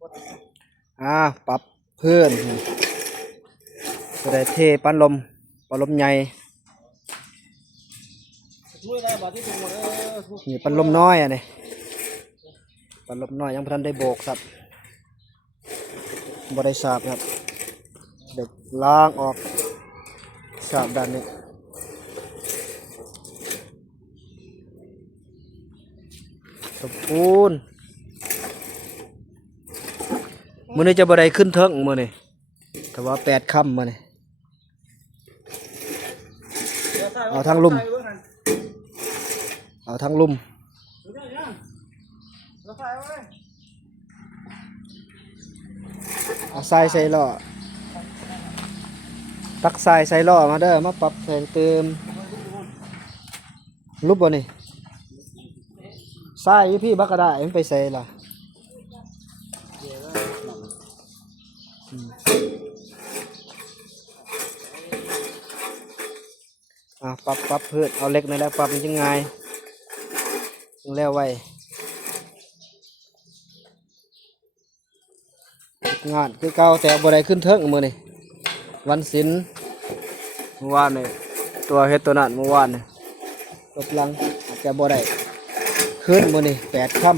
ปรับเพื่อนจะได้เทปั้นลมใหญ่นี่ปั้นลมน้อยอ่ะนี่ปั้นลมน้อยยังพอทันได้โบกครับบ่ได้สาบครับเด็กล้างออกสาบด้านนี้ตบปูนมื้อนี้จะบ่ได้ขึ้นเทิงมื้อนี้แต่ว่า8 ค่ำมื้อนี้เอาทางลุ่มเอาทรายใส่ล้อตักทรายใส่ล้อมาเด้อมาปรับใส่เติมรูปบ่นี่ทรายอยู่พี่บักกระได้มันไปใส่ล่ะปรับเพื่อเอาเล็กในแล้วปรับมันยังไงแล้วไว้งานคือเก่าแต่บ่ได้ขึ้นเทิงมื้อนี่วันศิลเมื่อวานนี่ตัวเฮ็ดตัวนั้นเมื่อวานนี่ตบหลังอาจจะบ่ได้ขึ้นมื้อนี่8 ค่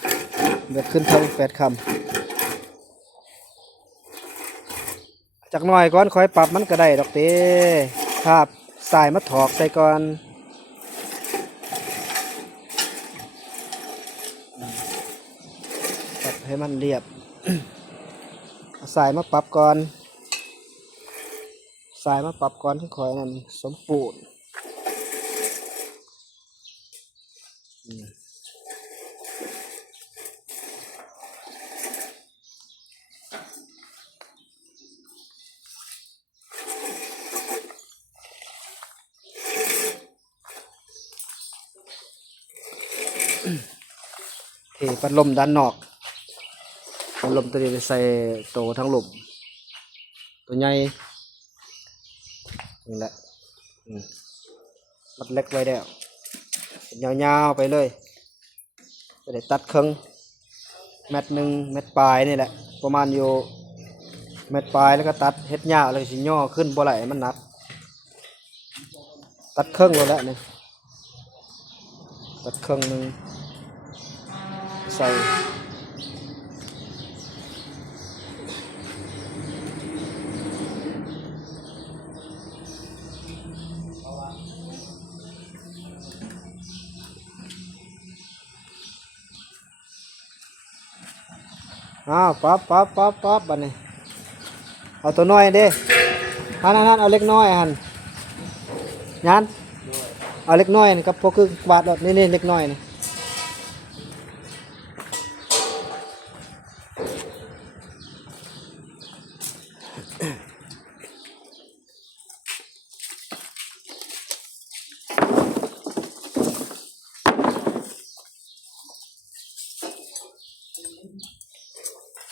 ำเบิดขึ้นเทิง8 ค่ำจักหน่อยก่อนค่อยปรับมันก็ได้ดอกเต้ถ้าสายมาถอกใส่ก่อนปรับให้มันเรียบ สายมาปรับก่อนที่คอยนั่นสมบูรณ์เทพัดลมด้านนอกพัดลมตัวนี้ใส่โตทั้งลมตัวใหญ่นี่แหละมัดเล็กไว้แล้วยาวๆไปเลยจะได้ตัดครึ่งเม็ด1 เม็ดปลายนี่แหละประมาณอยู่เม็ดปลายแล้วก็ตัดเฮ็ดยาวเลยสิย่อขึ้นบ่ไหลมันหนักตัดครึ่งแล้วนี่ตัดครึ่งหนึ่งใส่ปั๊บบัดนี้เอาตัวน้อยเด้ฮันเอาเล็กน้อยหันยันเอาเล็กน้อยนี่กับพวกคือบาดรถนี่เล็กน้อยนี่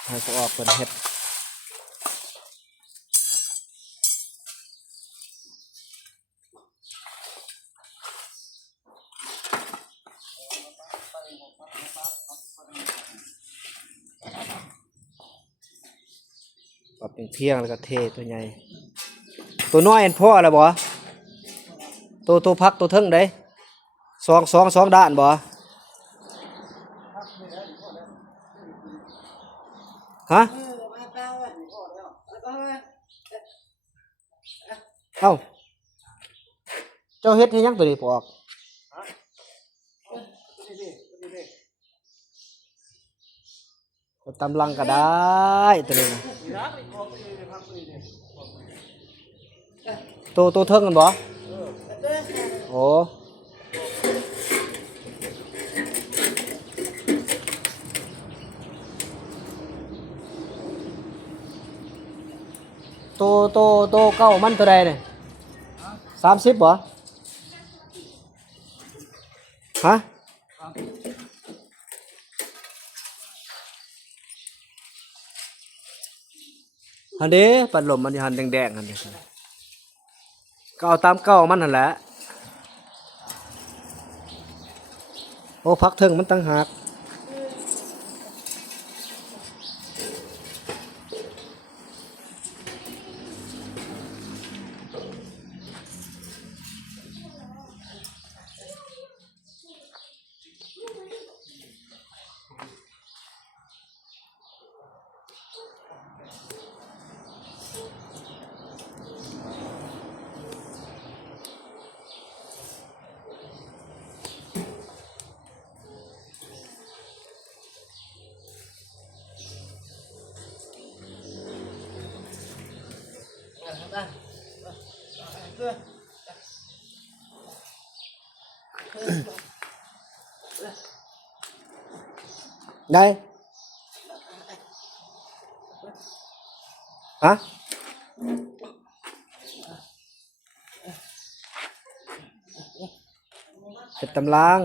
ให้เขาออกเป็นเห็ดปรับเป็นเพียงแล้วก็เทตัวใหญ่ตัวน้อยเห็นพ่ออะไรบ่ตัวพักตัวเทิงได้สองด้านบ่ฮะเอ้าเจ้าเฮ็ดให้ยังตัวนี้ปอกตำลังก็ได้ตัวนี้นะตัวเทิงกันบ่โอ้ตัวเก้ามันเท่าไรเนี่ย30บ่ฮะฮันเด้ปัดลมมันหันแดงๆฮันเด้ก็เอาตามเก้ามันนั่นแหละโอ้พักเทิงมันตั้งหาก ได้ฮะเห็ดตำลาง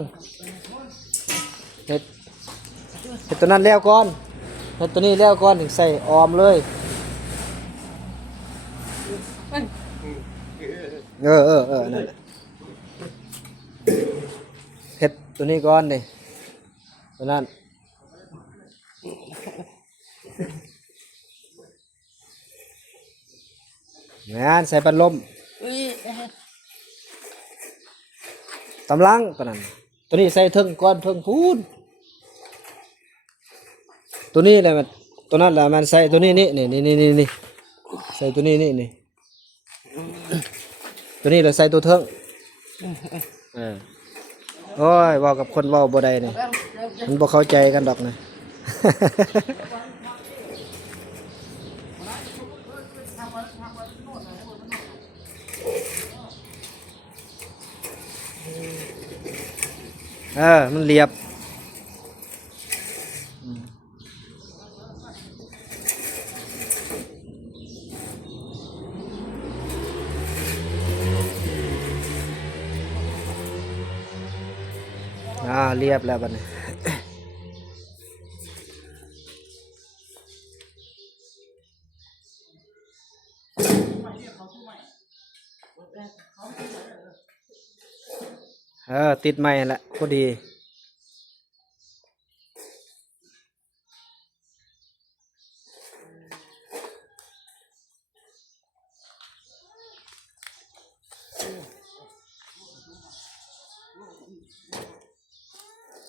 เห็ดตัวนั้นแล้วก่อนเห็ดตัวนี้แล้วก่อนถึงใส่ออมเลยนั่นแหละเห็ดตัวนี้ก่อนนี่ตัวนั้นงานใส่ปัดลมตำลังตัวนั้นตัวนี้ใส่เทิงก้อนเทิงพูนตัวนี้แหละมันตัวนั้นแหละมันใส่ตัวนี้นี่ใส่ตัวนี้นี่ตัวนี้เราใส่ตัวเทิงโอ้ยเว้ากับคนเว้าบ่ได้นี่มันบ่เข้าใจกันดอกนะมันเรียบเรียบแล้วบัดนี้ติดใหม่แหละพอดี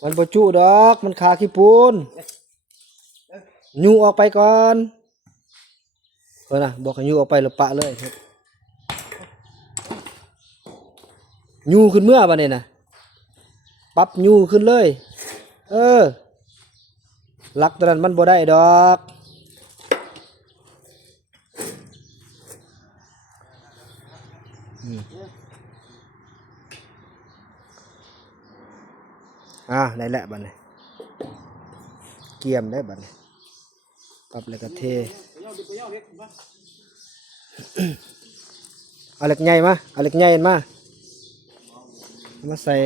มันบ่จุดอกมันขาขี้ปูนยูออกไปก่อนนะบอกให้ยูออกไปหรือปะเลยยูขึ้นเมื่อวันนี้นะปั๊บยูขึ้นเลยลักตอนนั้นมันบ่ได้ดอกได้แหละบัดนี้เกี่ยมได้บัดนี้ปรับแล้วก็เทเอาเหล็กใหญ่มาเอาเหล็กใหญ่มาใส่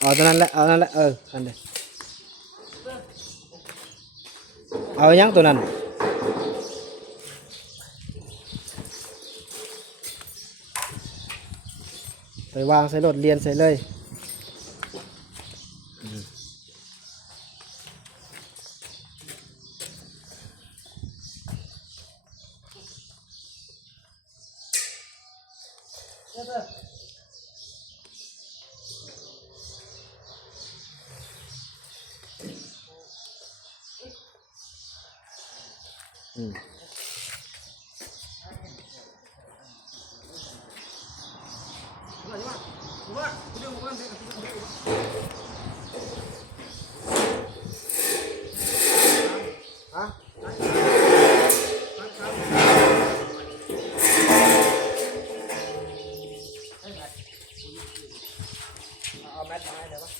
เอาตัวนั้นแหละเอานั่นแหละอันเดียวเอายังตัวนั้นไปวางใส่รถเรียนใส่เลยเอาแมทมาให้เดี๋ยวปะ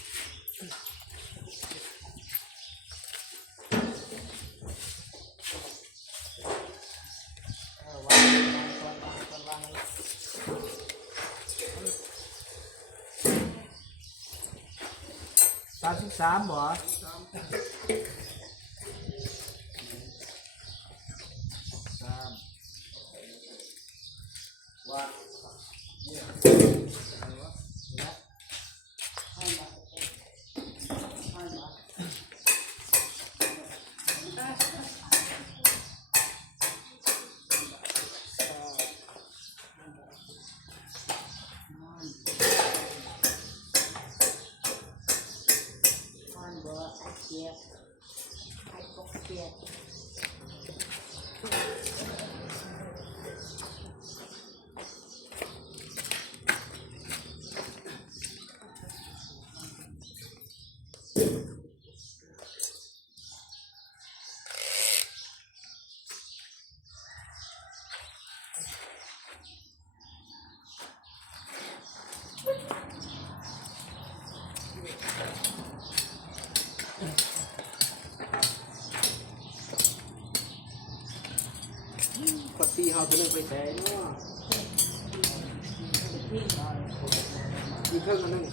33บ่ ตีเฮาตัวนึงไปแช่เนาะอีกเครื่องอันนึง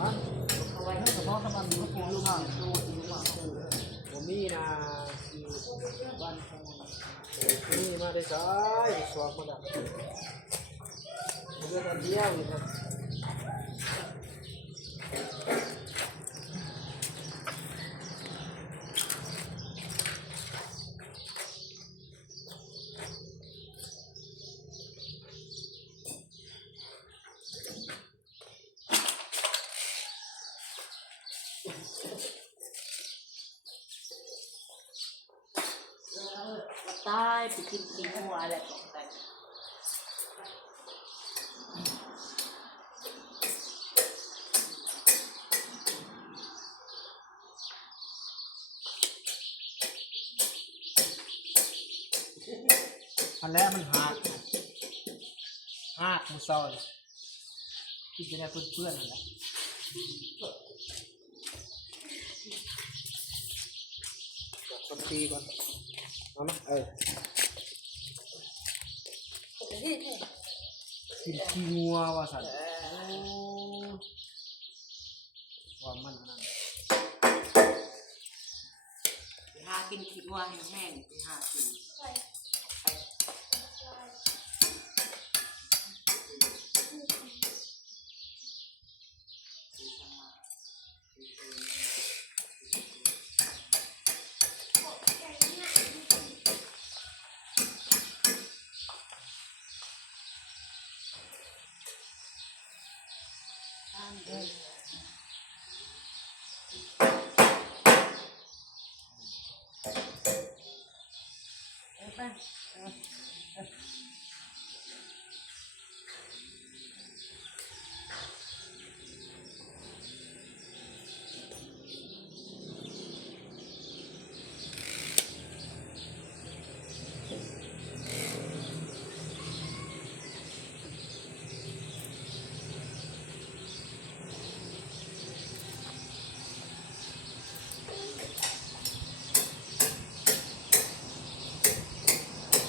ฮะผมมีนะนี่มาได้สายสอบมาดับเรื่องอันเดียวนี่ครับตายไปกินปีหัวอะไรของกันอันแรกมันหักมันซอยที่จะได้เพื่อนๆนั่นแหละคนตีก่อนเอามากินขี้งัวว่าสันว่ามันนั่น ไปหากินขี้วัวแห้งๆไปหากิน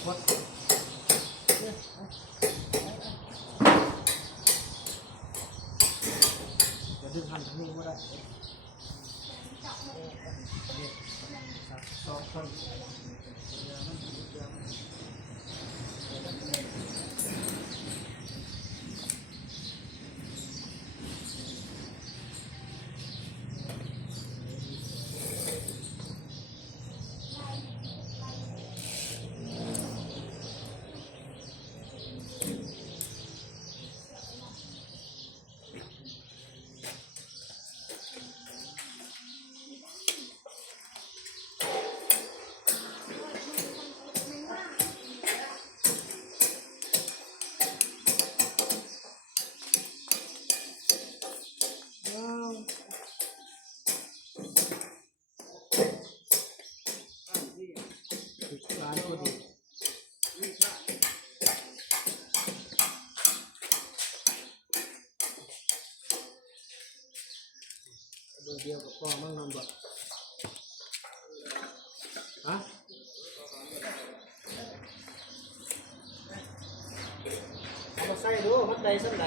วัดจะดึงหันทางนี้ก็ได้สองคนร้านก็ดีเดียวกับพ่อมั่งนอนบ่ฮะเอามาใส่ดูมันใดสันใด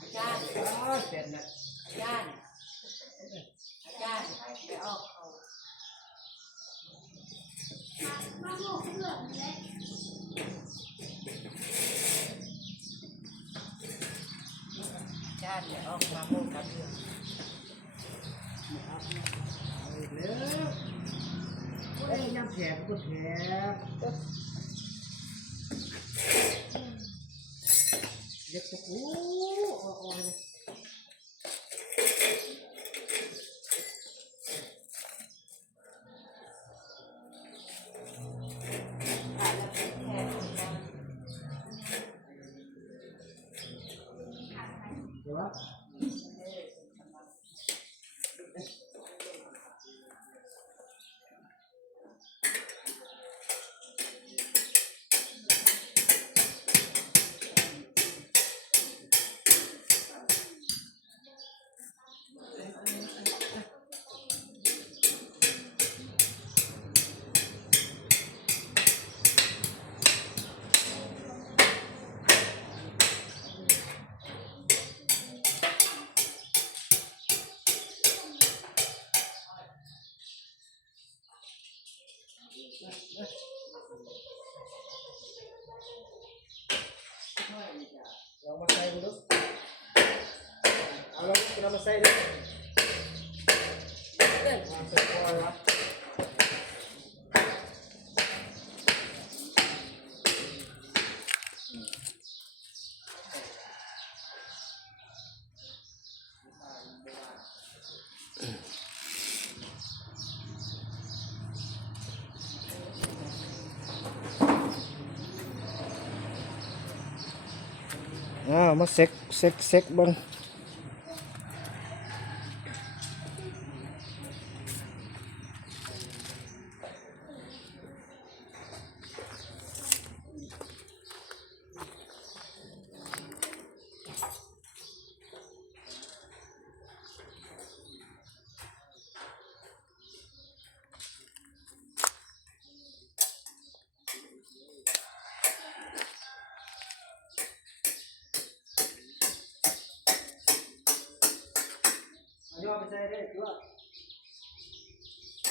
อาจารย์ไปออกเขาอาจารย์ไปออกมาโมกันเรื่อง ยำแผลก็แผลเด็กจะโอ้อ่อนเดี๋ยวเรามาใส่ดูเอาแล้วเรามาใส่ดูมาใส่คอยวะมาเซ็กเบิ้งย่อไปใส่ได้คือว่า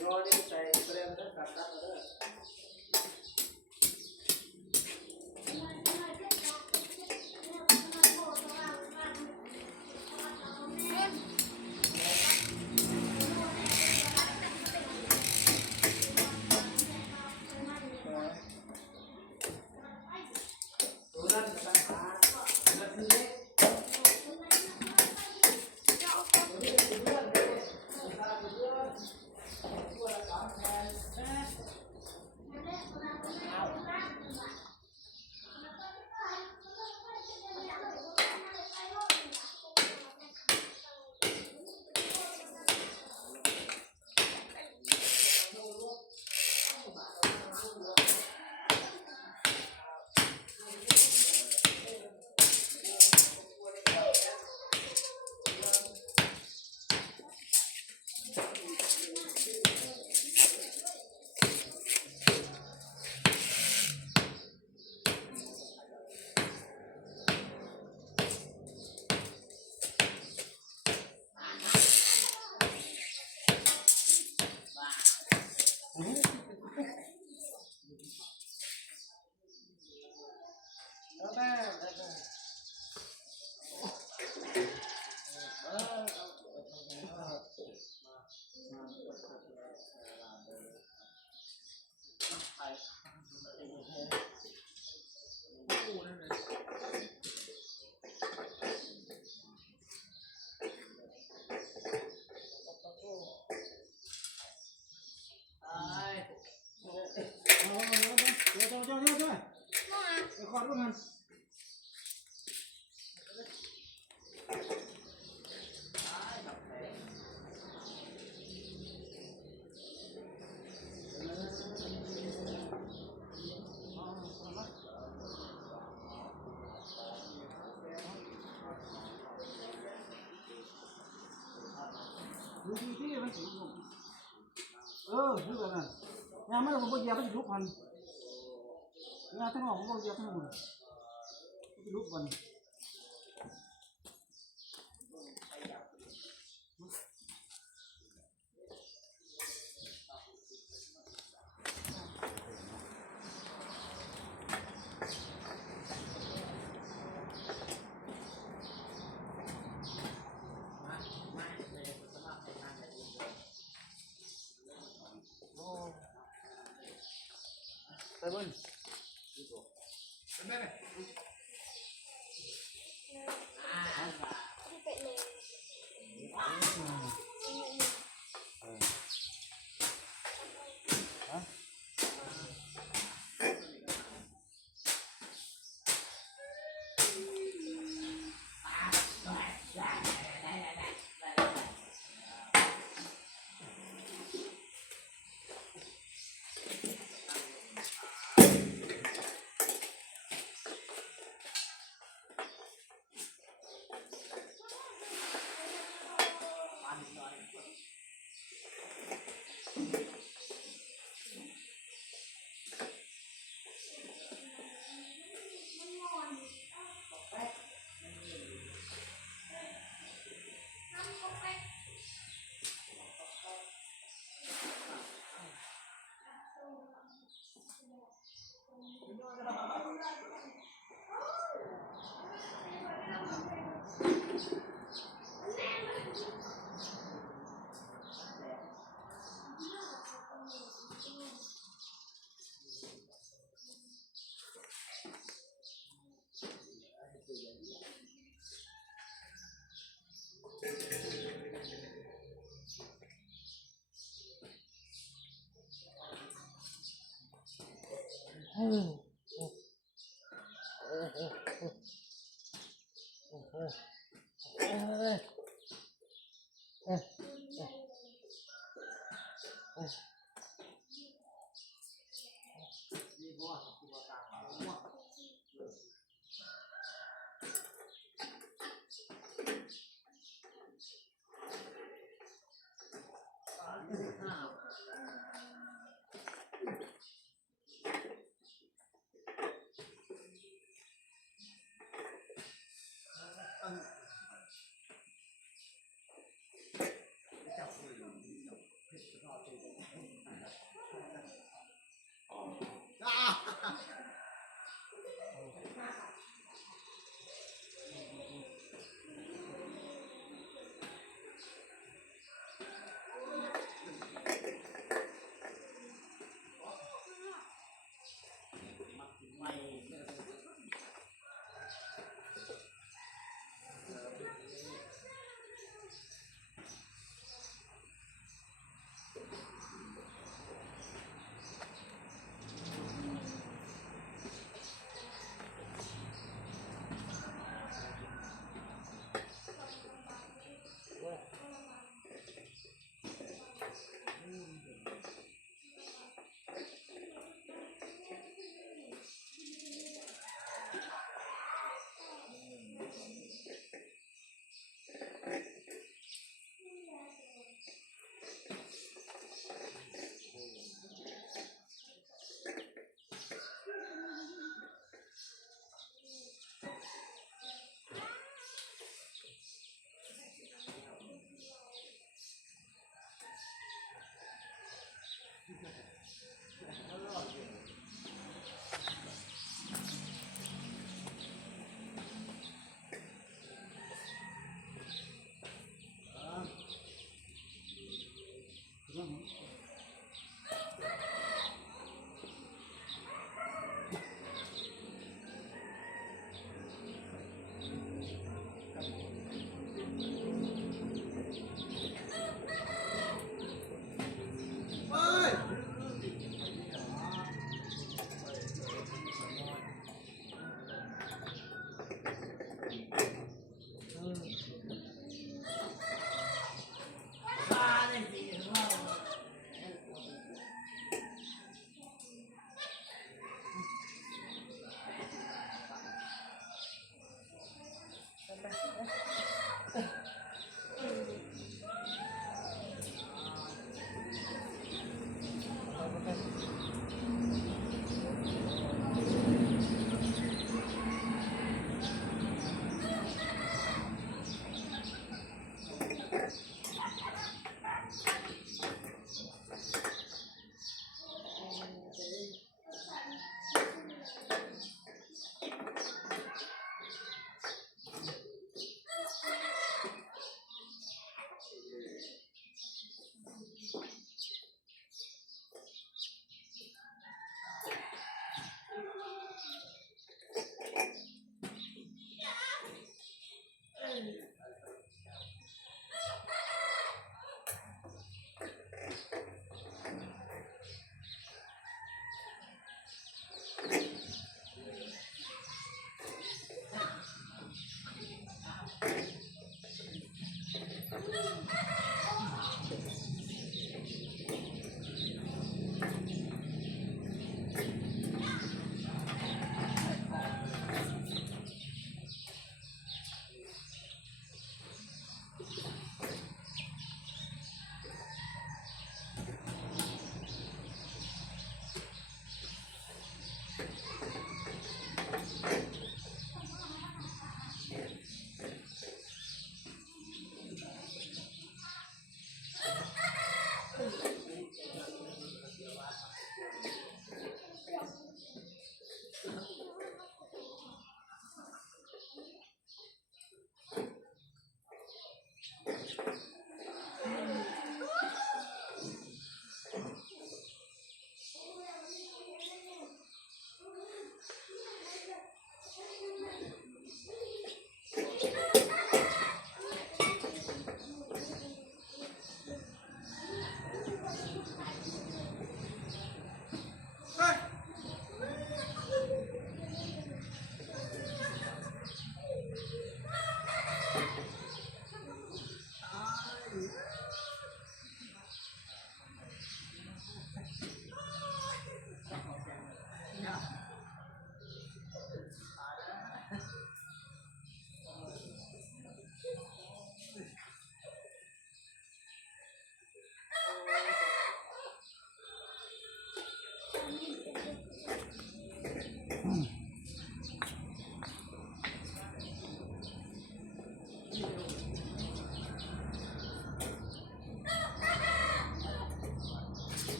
ย่อนี่ใส่ไปเลยนะตัดมาเลย ดูที่มันสูง คือแบบนั้นยามมันบ่เหยียบมันสิลุกมันยามทั้งออกบ่เหยียบทั้งหมดสิลุกมันไปเบิ่ง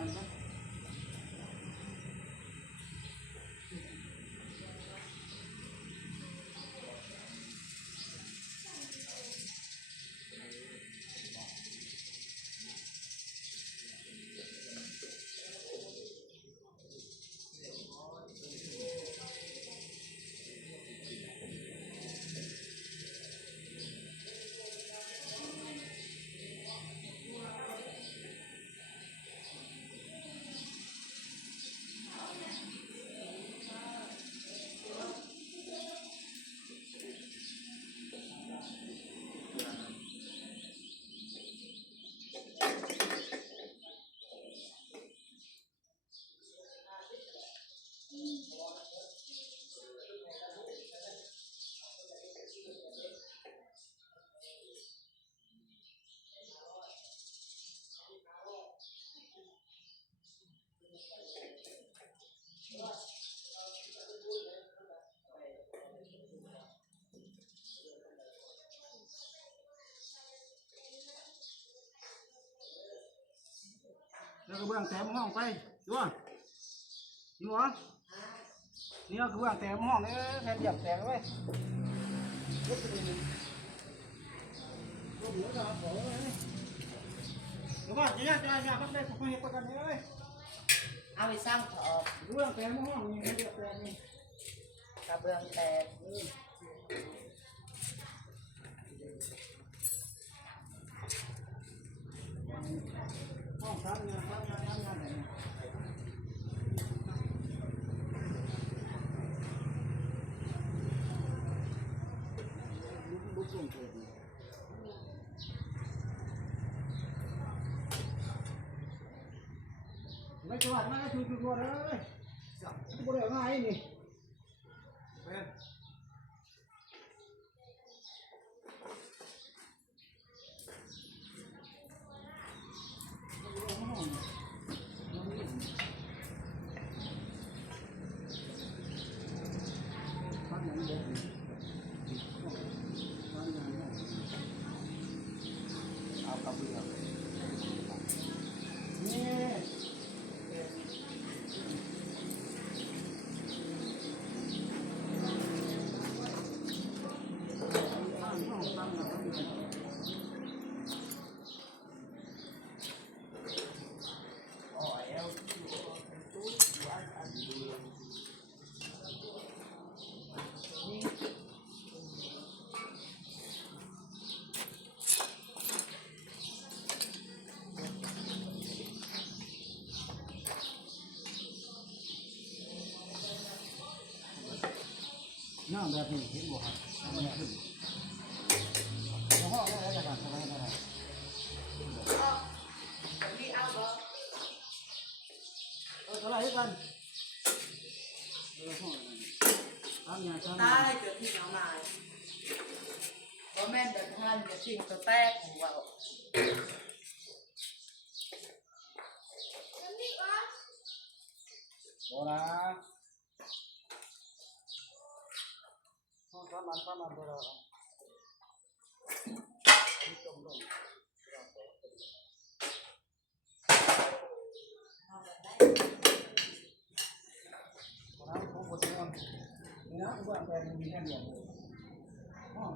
นะแล้วก็เบื้องแต้มห้องไปด้วยนี่หรอนี่ก็เบื้องแต้มห้องนี่แทนเหยียบแตกไว้รถเหลือจะขอไว้เดี๋ยวว่าจะยากมักได้ผมเห็นประกันนี้เลย เอาไปสร้างถอบ เบื้องแต้มห้องนี่เหยียบแตกนี่ กระเบื้องแตก ห้องทำงานไหนลุกลงเกิดไม่จังหวัดนั่นก็คือตัวเลยตัวเดียวง่ายนี่เป็นเอากระเบื้องนี่น้ำแบบนี้เห็นบ่ครับมันขึ้นแล้วห้องได้แล้วกันอะไรอะไร พี่เอาบ่ เท่าไหร่ด้วยกันห้องทำงาน ตายเกิดที่น้องนายบ่แม่นเดินทางจะสิ่งตัวแตกของเรา โบราณห้องประมาณโบราณน้ำของบนเมืองนี่นะบ้านแปลงมีแค่เดียวห้อง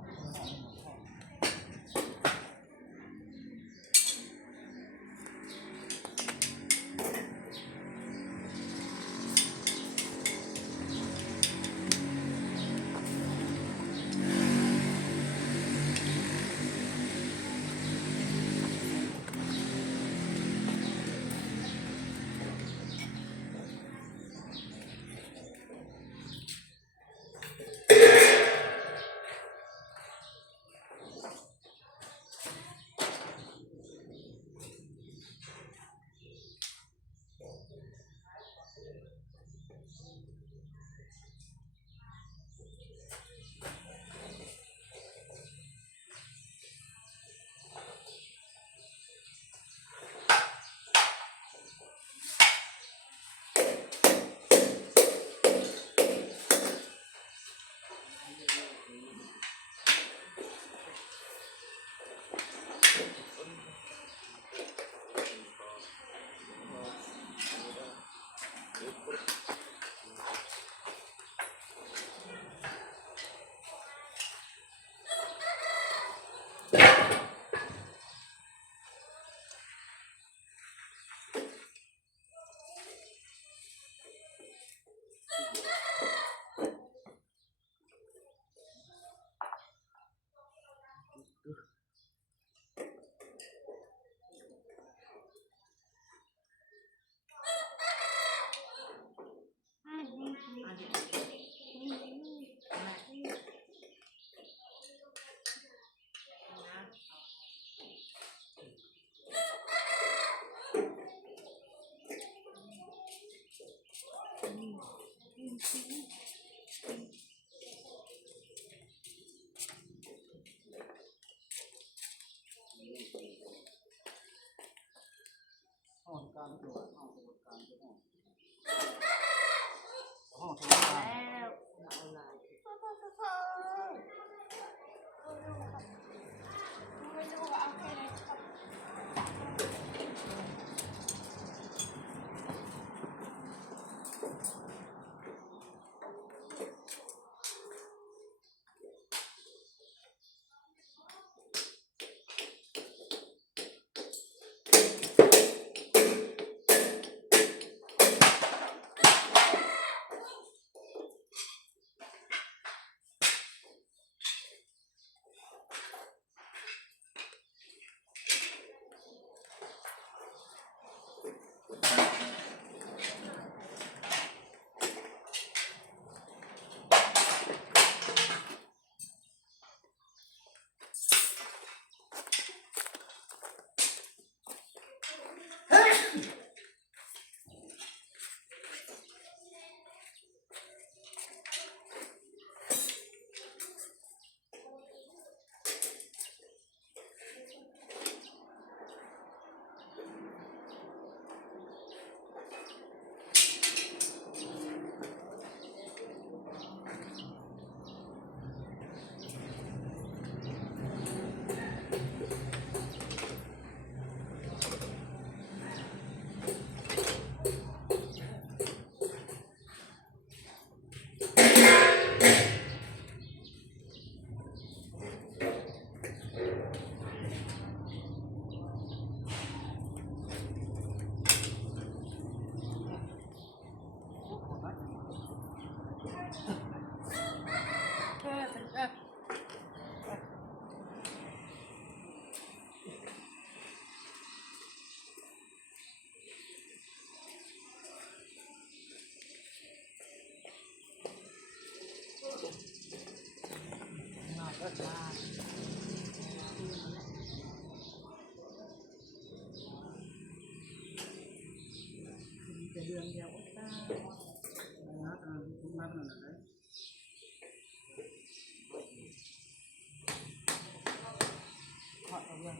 ห้องการตรวจห้องตรวจการห้องตรวจการ แล้วเอาหลาย เดือนเดียวก็ได้นัดทุกนัดนั่นแหละขอเอาเรื่อง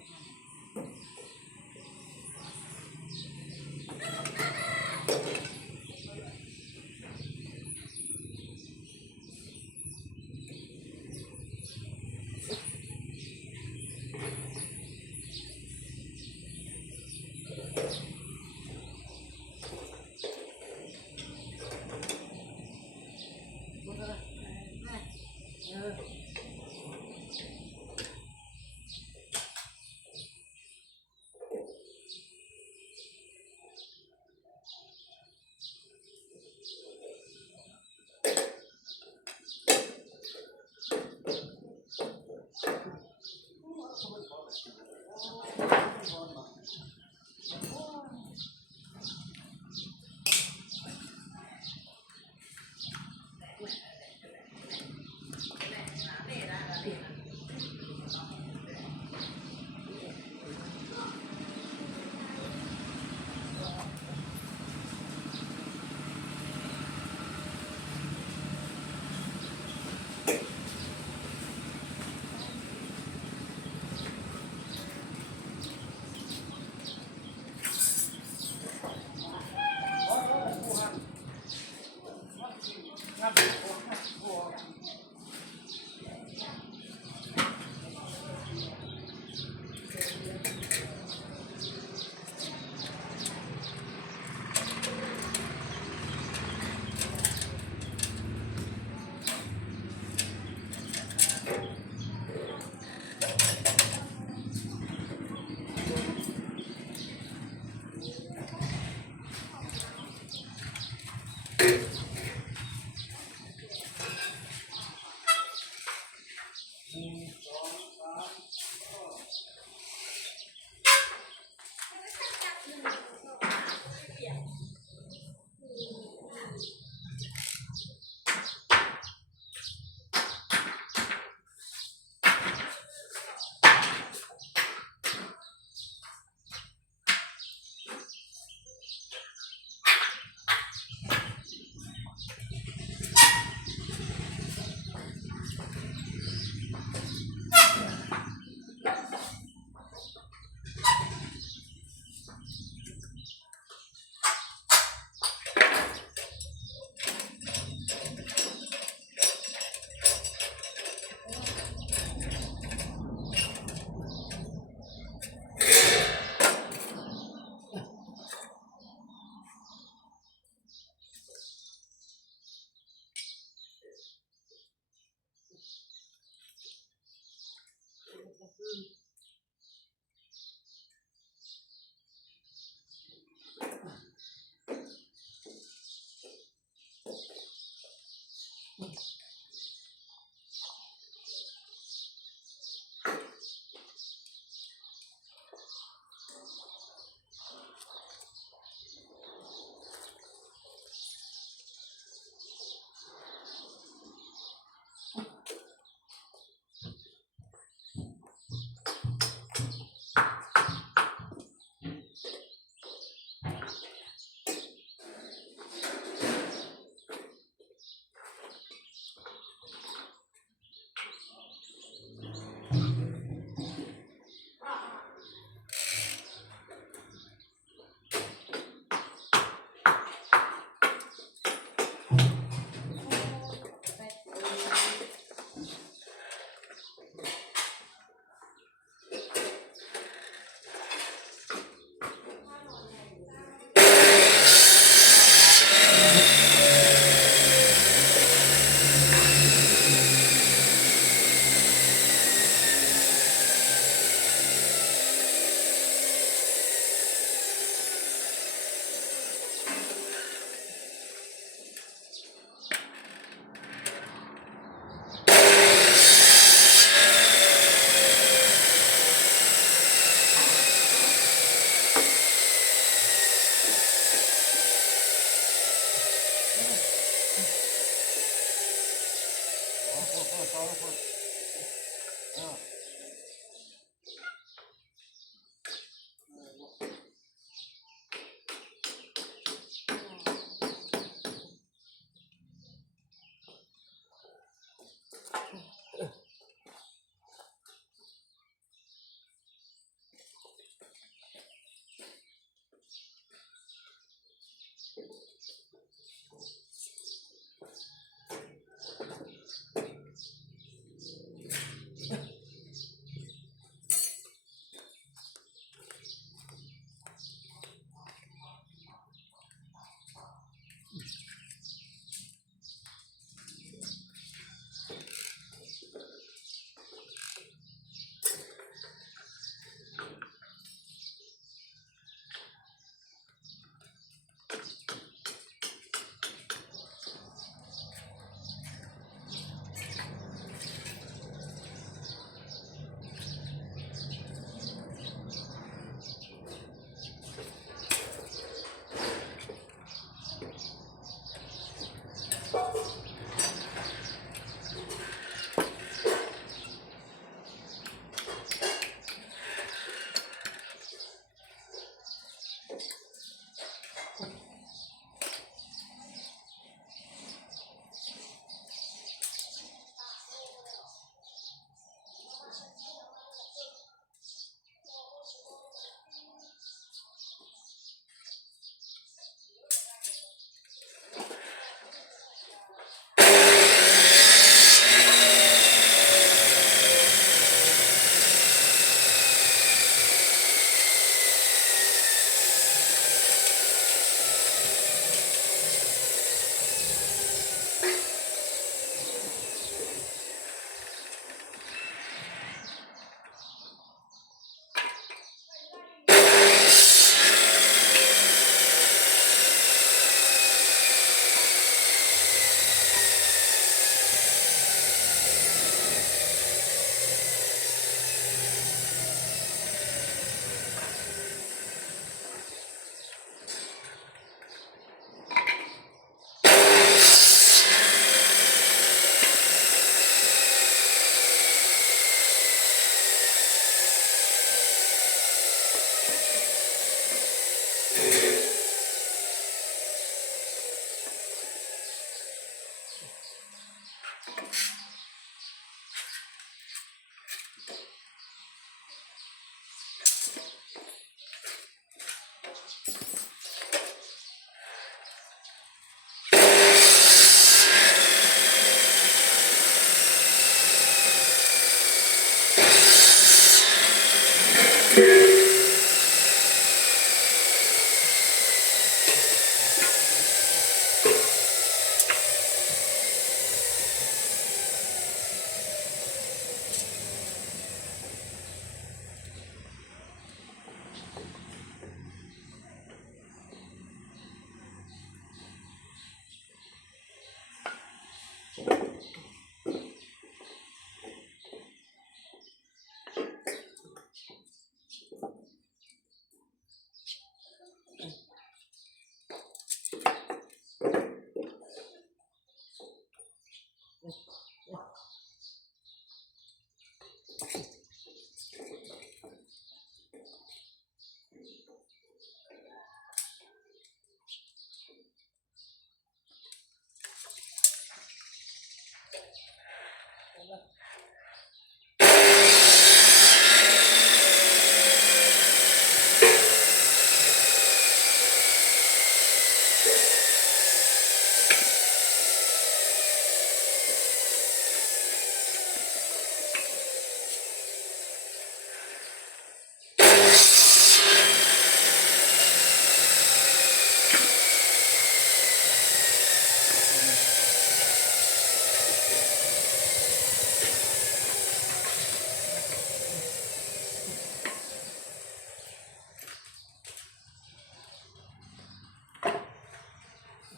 อื่น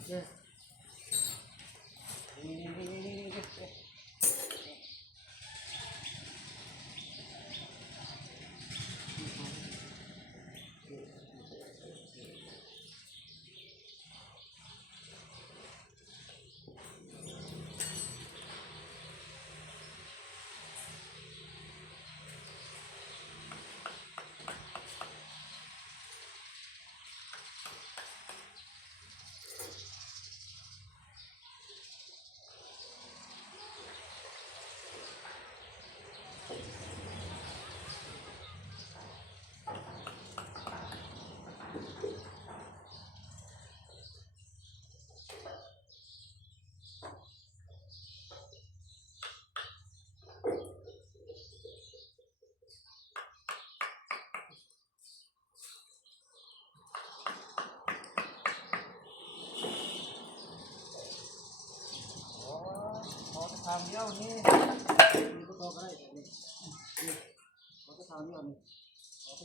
ทางเดียวนี่มีก็ตัวก็ได้นี่เขาจะทางเดียวนี่เขาไป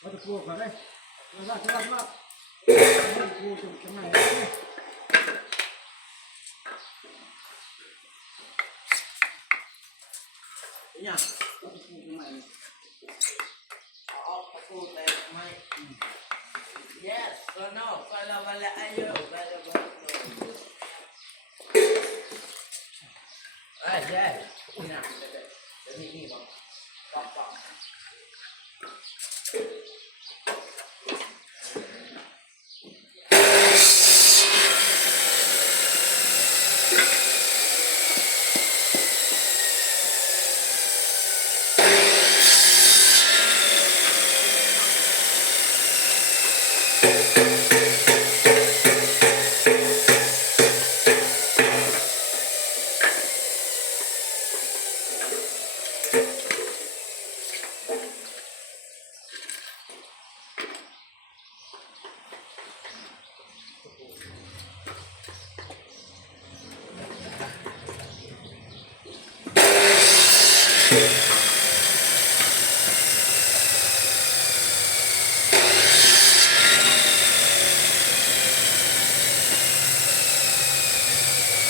เขาจะพูดกันเลยว่าพูดตรงไหนเนี่ยเขาจะพูดตรงไหนเอาออกประตูแต่ไม่ yes ก็นอกก็เราวันละอายุก็เราบอกyes นี่นะเดี๋ยวนี่บอก เ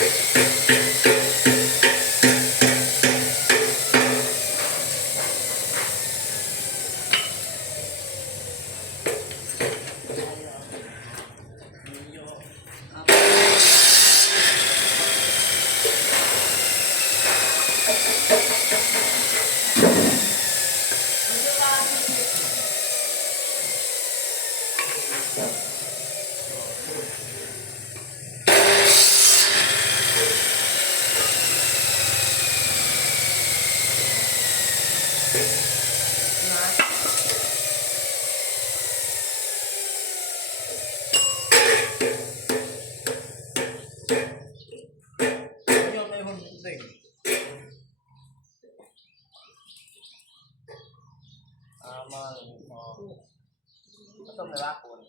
ต้มในว่าคน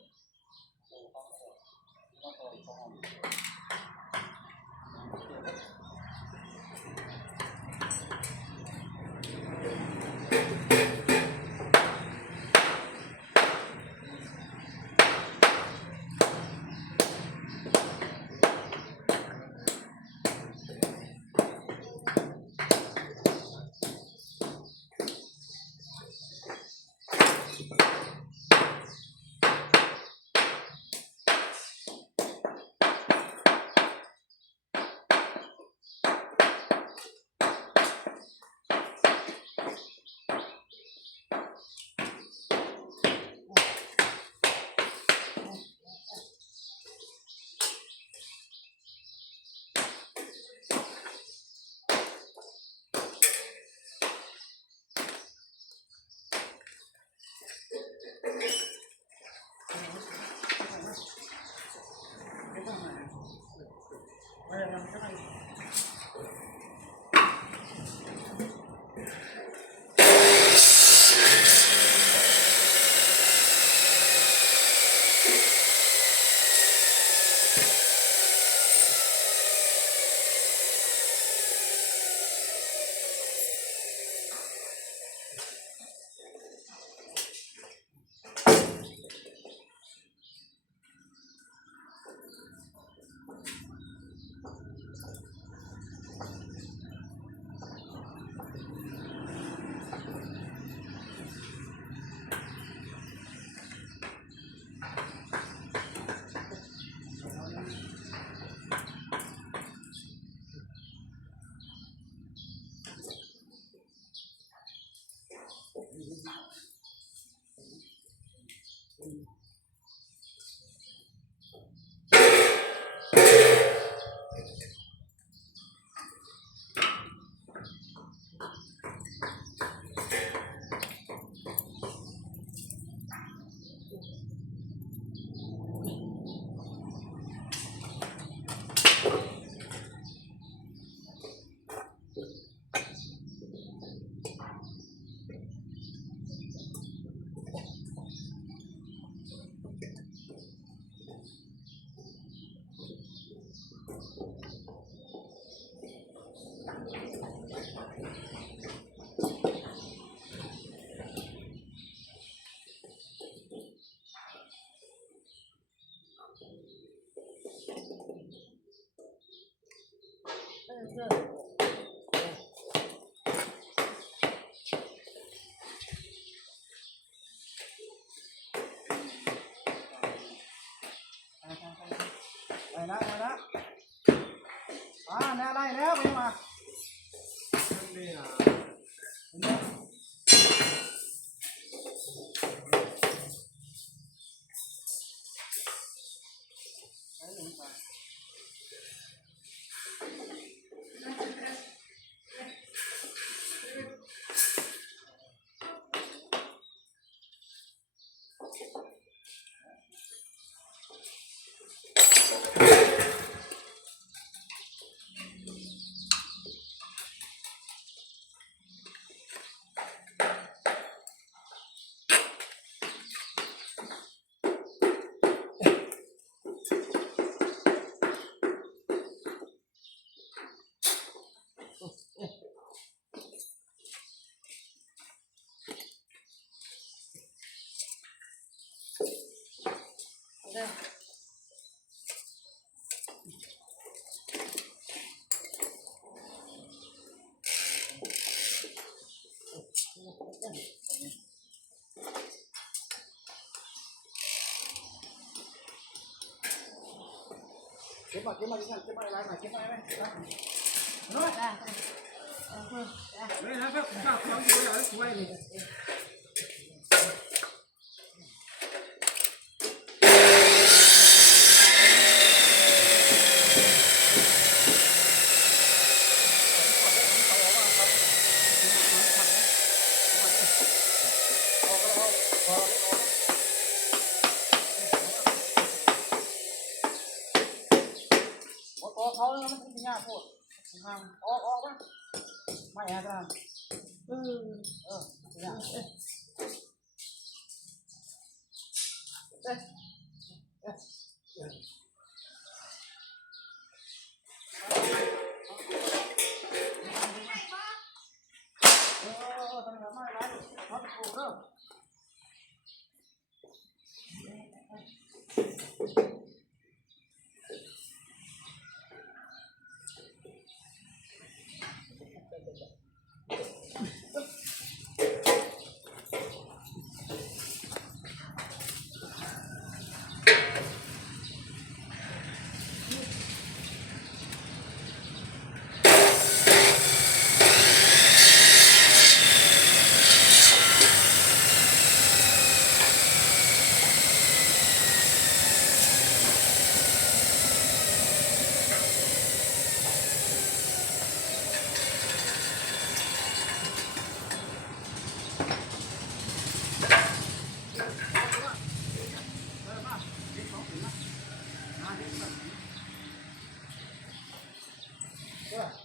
ไปแล้วแน่ได้แล้วไปมา เก็บมาหลายหน่อยเก็บมาไว้เนาะเว้ยนะครับข้าวของอยู่แล้วสวยนี่เขาแล้วมันสิยากโพดทางออกมั้ยไม่ฮะท่านยากทำไมไม่ไรเขาโกงเด้อ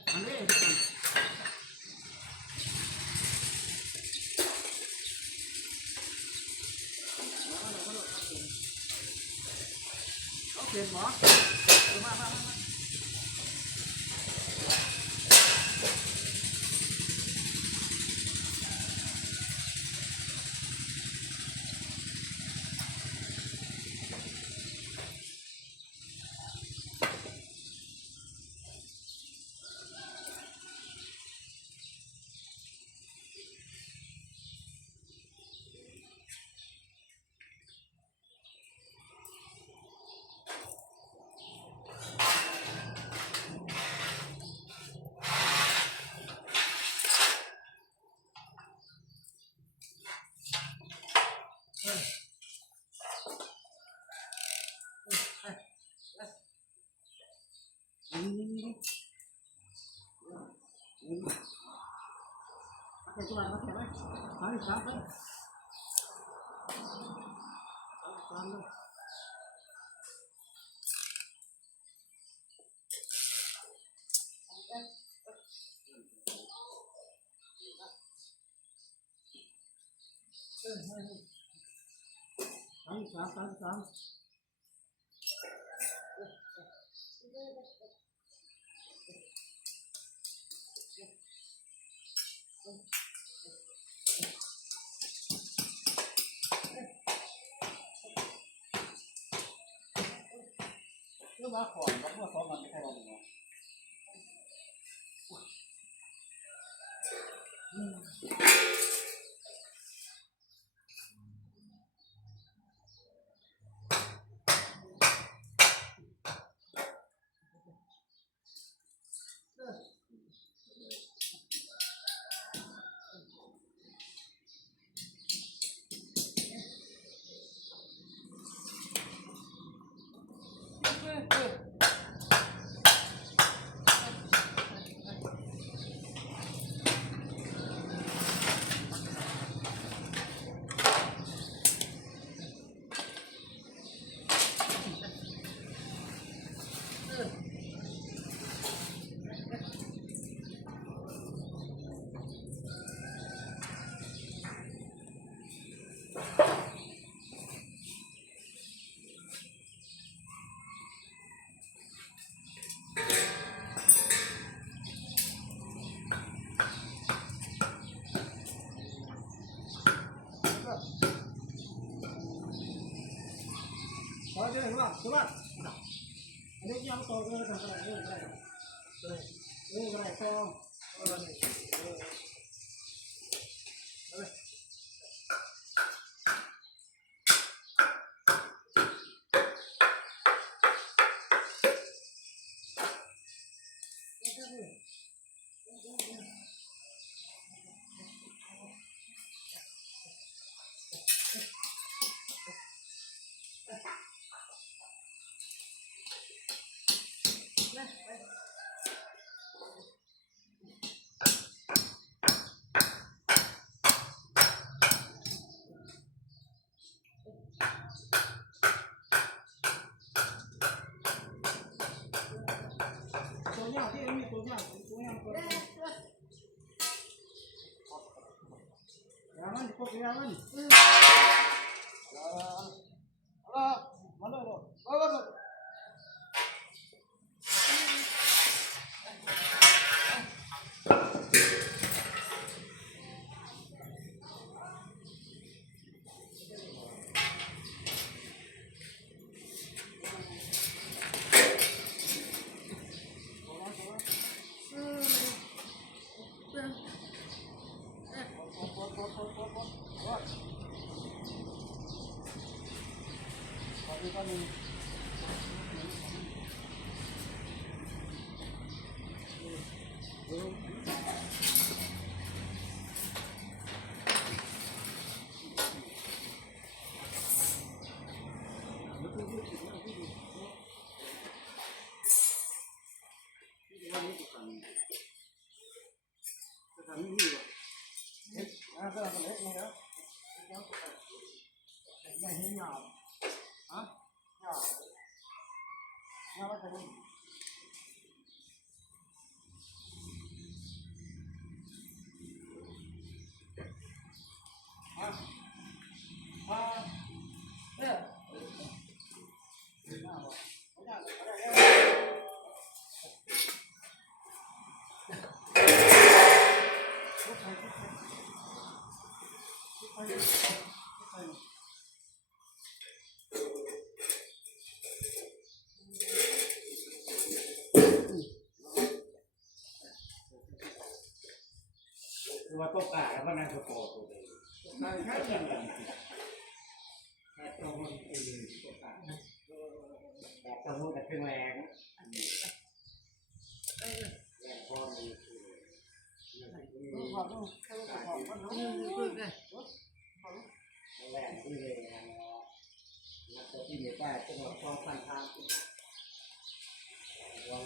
อันนี้เอาเปลี่ยนหมอมาสามเรื่องว่าของกับเมื่อ2 วันไม่ใช่เราหนึ่งพอจะเห็นว่าสุดอันนี้ยังต่อเลยทำอะไรอะไรต่อ มันพวกนี้มันมาเลย ว่าตกกาแล้วก็นั่งสปอร์ตตัวเองนั่งแค่ยังไงแต่ตรงมันเองตกกาแต่ตรงนู้นแต่เป็นแรงแรงพอมีแรงที่เลยนักที่มีป้ายจะบอกต้องฟันทางเรา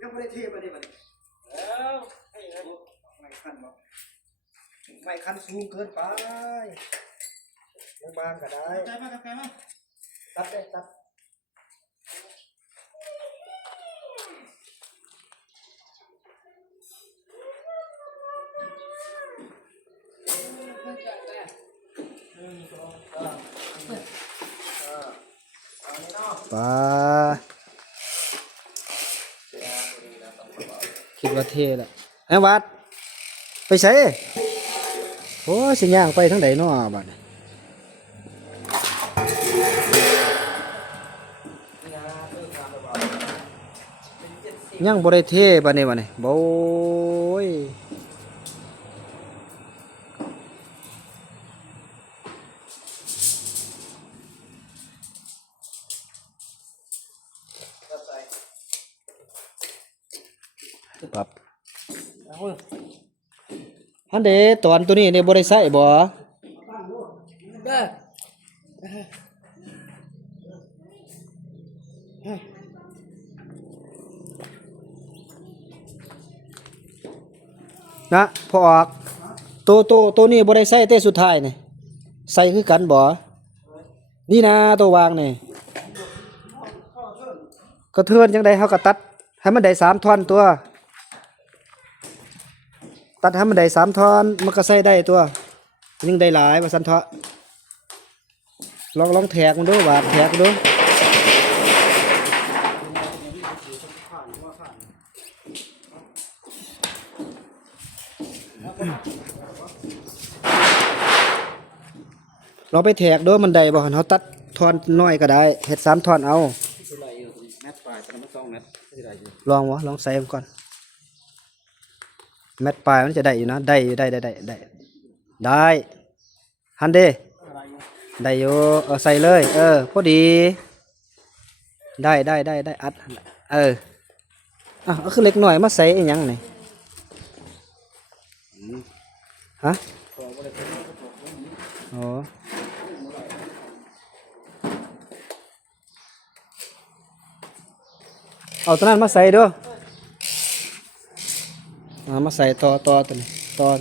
ยังบ่ได้เทมานี่บัดนี้ แล้วให้ไง ไม่คันบ่ไม่คันสูงเกินไปยังบางก็ได้ ใจมากกาแฟมา ตัดได้ตัด ปลาคิดว่าเท่แหละไอ้วัดไปใส่โอ้ยสิย่างไปทางใดเนาะบัดนี้ยังบ่ได้เทบัดนี้โบ้ย ครับ เอาเว้ย อันเดตอนตัวนี้เนี่ยบ่ได้ใส่บ่ เด้อ นะพอออกตัวนี้บ่ได้ใส่เต้สุดท้ายนี่ใส่คือกันบ่นี่นะตัววางนี่ก็เทือนจังได๋เฮาก็ตัดให้มันได้3ท่อนตัว ตัดให้มันได้3ท่อนมันก็ใส่ได้ตัวยังได้หลายว่าซั่นเถาะลองแทกมันดูบาดแทกมันดูลองไปแทกดูมันได้บ่หั่นเฮาตัดท่อนน้อยก็ได้เฮ็ด3ท่อนเอา สิไหลอยู่แมตปลายแต่มัน2เมตรสิไหลอยู่ ลองวะลองใส่มันก่อนแมตปลายมันจะได้อยู่นะได้อยู่ได้ฮันเด อะไรอยู่ ได้อยู่ใส่เลยพอดีได้อัดเอาคือเล็กหน่อยมาใส่อีหยังนี่ฮะอ๋อเอาตัวนั้นมาใส่ด้วยมาใส่ต่อตัวนี้ตอน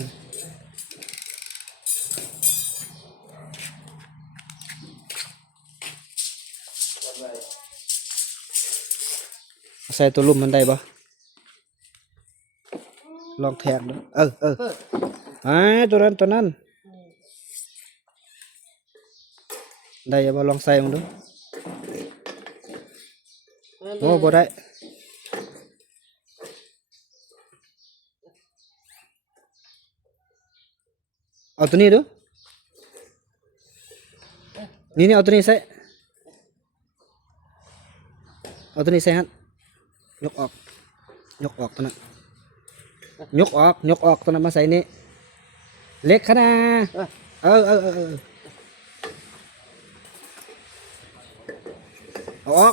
ใส่ตัวลุ่มมันได้ปะลองแทงดูตัวนั้นได้ยังบ่ลองใส่มันดูโอ้บ่ได้เอาตัวนี้ดูนี่เอาตัวนี้ใส่เอาตัวนี้ใส่ฮะยกออกตัวนั้นยกออกตัวนั้นมาใส่นี่เล็กขนาดเอา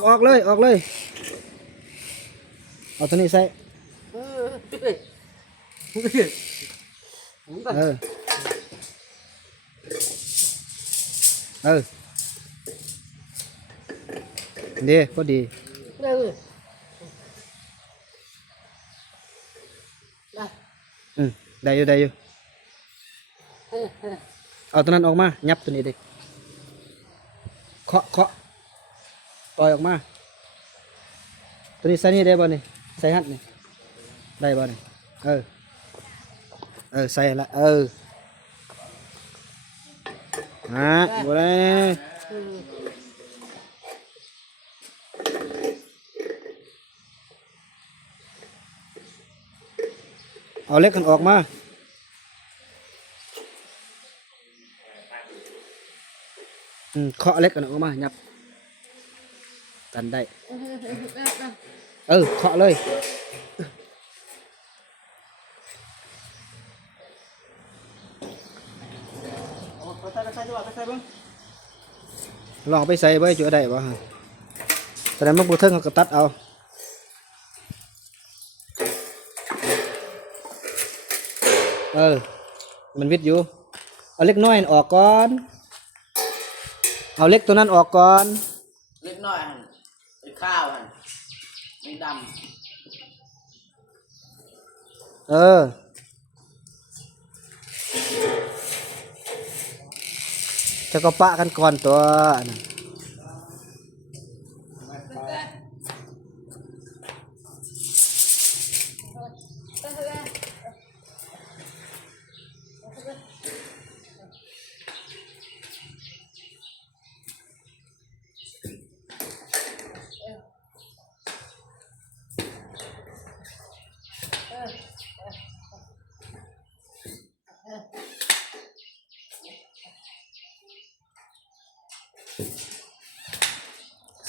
ออกเลยเอาตัวนี้ใส่ดีพอดีได้อยู่เอาตัวนั้นออกมายับตัวนี้ดิเคาะต่อยออกมาตัวนี้ใส่นี่ได้บ่นี่ใส่หัดนี่ได้บ่นี่ใส่ละบ่ได้เอาเล็กกันออกมาเคาะเล็กกันออกมายับกันได้เคาะเลยลองไปใส่ไว้จุดใดบ่ฮะแต่มันบ่เทิงเขาก็ตัดเอามันวิดอยู่เอาเล็กน้อยออกก่อนเอาเล็กตัวนั้นออกก่อน เล็กน้อยหันไปข้าวหันไม่ด จะก็ปะกันก่อนตัวนั้น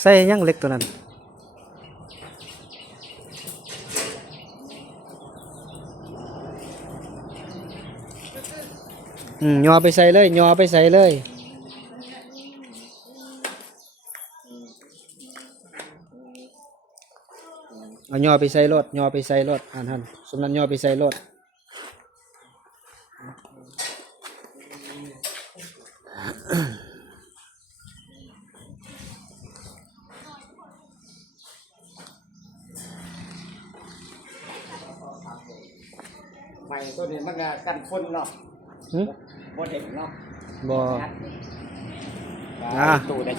ใส่ยังเล็กตัวนั้นยอไปใส่เลยยอไปใส่เลย เอาย่อไปใส่รถย่อไปใส่รถหั่นๆสมนั้นย่อไปใส่รถ ใหม่ตัวนี้มันก็กันฝุ่นเนาะ หึ บ่เด็กเนาะ บ่ งัด อ่า ตู้ได้